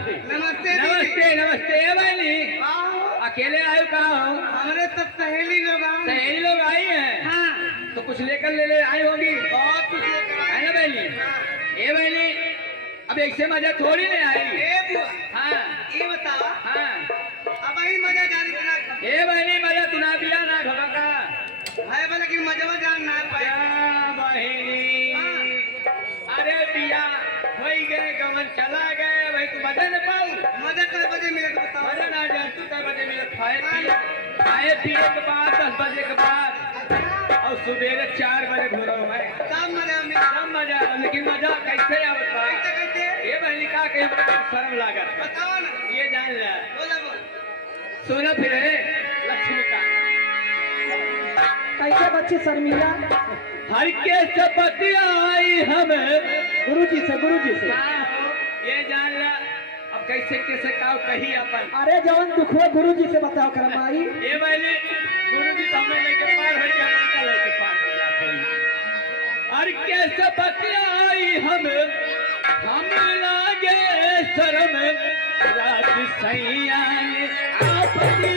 नमस्ते नमस्ते नमस्ते बहनी। अकेले आयो कहा हो? हमारे तो सहेली लोग सहेली लोग आई हैं। हाँ तो कुछ लेकर ले आई होगी, बहुत कुछ लेकर है आए। ना बहनी? ए बहनी, अब एक से मजा थोड़ी नहीं आई। ए बुआ, हाँ ये बताओ हाँ। अब वही मजा जाने के ना ए बहनी, मजा तुना दिया ना घबा का है बोला कि मजा जान ना पाए। क्या बहनी? अरे पिया वही गए, गमन चला गए, भाई तू मजा न पाऊ। मजा कल बजे मिले तो बताओ। मजा ना जान तू कई बजे मिले? खाए पिए के बाद 10 बजे के बाद और सुबेरे 4 बजे घुरो है। सब मजा मिले। सब मजा, लेकिन मजा कैसे आवत बा? कैसे कैसे ये बहनी का कहीं शर्म लागत। बताओ ना। ये जान ले, बोला बोल। सुना फिर लक्ष्मी का कैसे बच्चे शर्मिला? हर के चपती आई हमें गुरुजी से ये जान ला। अब कैसे कैसे का कही अपन? अरे जवन दुखो गुरुजी से बताओ कर माई। ये मैंने गुरु जी हमें लेके पार हो गया, लड़का लेके पार हो जाते। हर के चपती आई हमें लागे शर्म रात सैया ने आपकी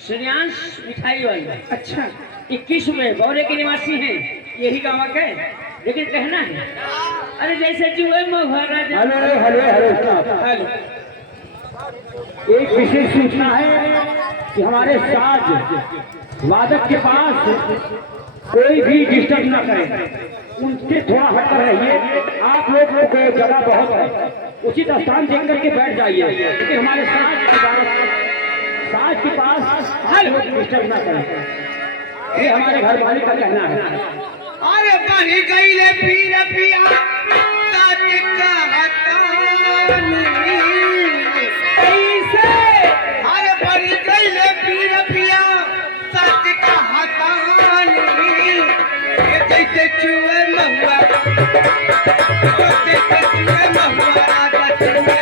सूर्यांश मिठाई वाली। अच्छा 21 में बौरे के निवासी हैं, यही गाँव के, लेकिन कहना है अरे जैसे जुए महाराज। हेलो, एक विशेष सूचना है कि हमारे साज वादक के पास कोई भी डिस्टर्ब न करे, उनसे थोड़ा हटकर रहिए। आप लोग को जगह बहुत है, उचित स्थान देख करके बैठ जाइए, क्योंकि हमारे साज के पास डिस्टर्ब न करें, ये हमारे घर वाले का कहना है। अरे बही गई ले पीर पिया ताज का हतानी कैसे। अरे बही गई ले पीर पिया ताज का हतानी ये जैसे चूहे महुआ जैसे चूहे महुआ राजा चूहे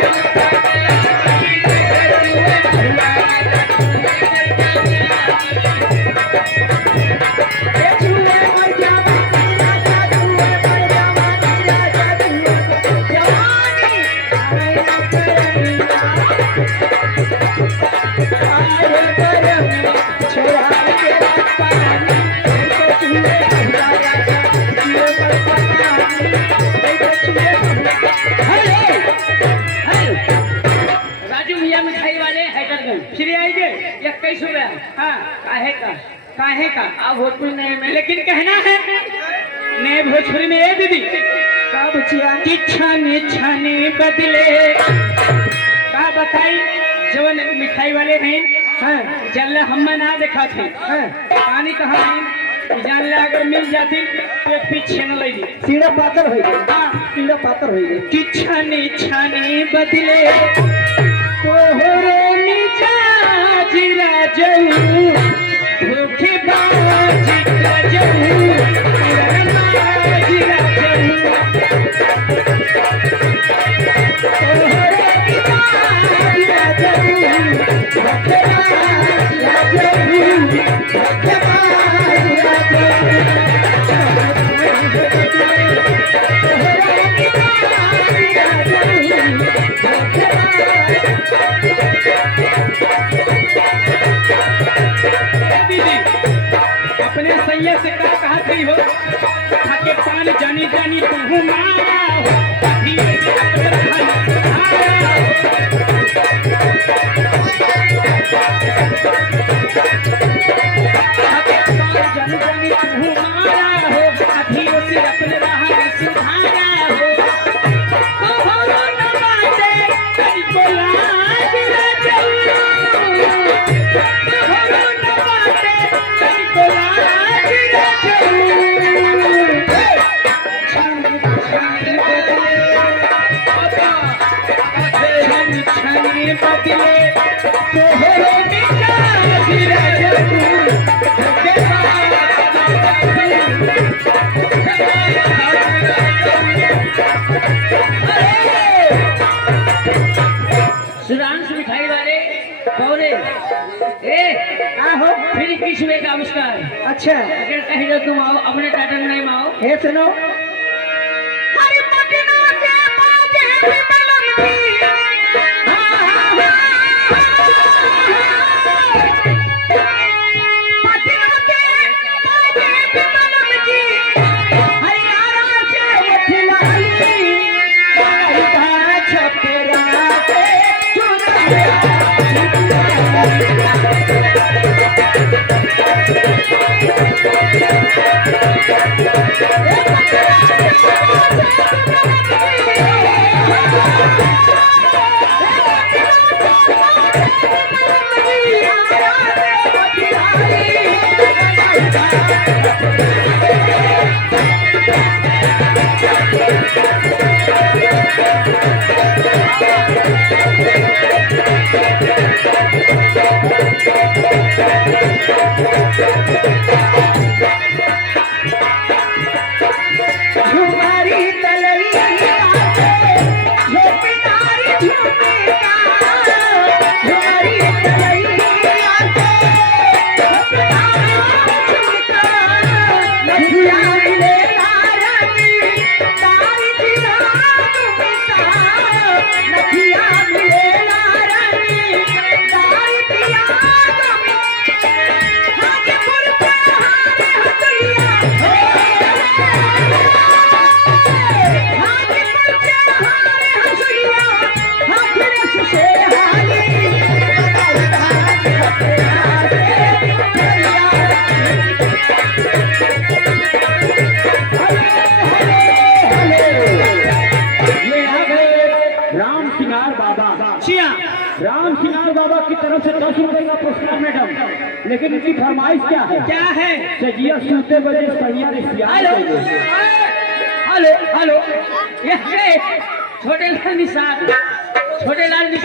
काहे का अब भोजपुरी नहीं में, लेकिन कहना है नए भोजपुरी में। दीदी का बचिया कि छाने छाने बदले का बताई जवन मिठाई वाले हैं। है जल्ला हम ना देखा थे पानी कहाँ है, जान ला अगर मिल जाती तो एक पीछे न लगी। सीढ़ा पातर हो गई। हाँ सीढ़ा पातर हो गई। कि छाने छाने बदले तोहरे मिजाज राजू धोखेबाज राजू रंगबाज राजू तोहरे मिजाज राजू धोखेबाज राजू धोखेबाज अपने सैया से का कहत रही हो खाके पान जानी जानी तू मारा हो धीरे से अपने रहन हारा खाके पान जानी जानी तू मारा हो धीरे से अपने रहन सुधारा हो कहो न बाटे कई को लाज रजऊ कहो न बाटे कई को लाज छनी बदले तोहरे मिजाज रजऊ सुधांशु मिठाई वाले कौने ए आहो फिर किस वे का आविष्कार अच्छा अगर कह दो तुम आओ अपने टाटा में नहीं आओ हे सुनो हरि पटना से बाजे विमलन की पटना से बाजे विमलन की हरियाणा से उठलाई बाई छपरा से झुमारी तलैया झोपनारी झुमेगा झुमारी तलैया झोपनारी झुमेगा नदिया मिले नारंगी तारी दिया झुमेगा नदिया मिले नारंगी तारी दिया झुमेगा हाजीपुर पे हारे हसैया ये आ गए राम सिंगार बाबा राम सिंगार बाबा की तरफ से 10 रुपए का पुरस्कार मैडम लेकिन इनकी फरमाइश क्या है क्या है सजिया सूते बजे सैया ने हेलो सियार हेलो हेलो ये छोटे लाल निषाद छोटे लाल निषाद